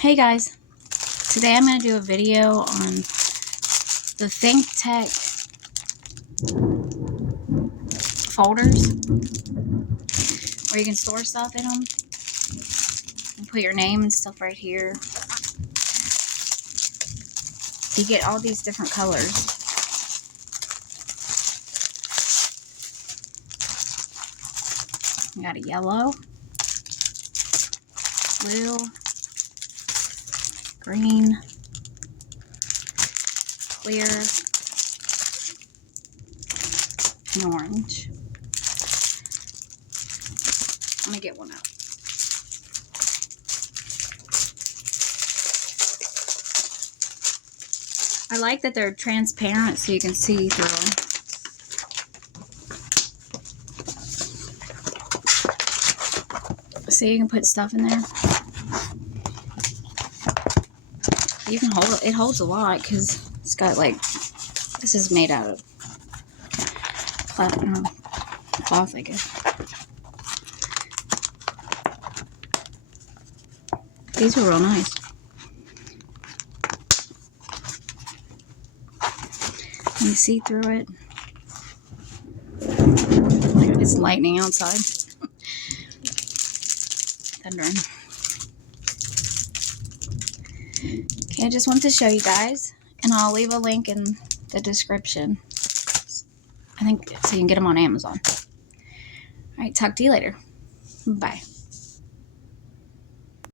Hey guys, today I'm going to do a video on the ThinkTex folders where you can store stuff in them and put your name and stuff right here. You get all these different colors. You got a yellow, blue, green, clear, and orange. Let me get one out. I like that they're transparent so you can see through them. So you can put stuff in there. You can hold it. It holds a lot because it's got like, this is made out of cloth, I guess. These are real nice. Can you see through it? It's lightning outside. Thundering. Okay, I just wanted to show you guys, and I'll leave a link in the description. I think so you can get them on Amazon. All right, talk to you later. Bye.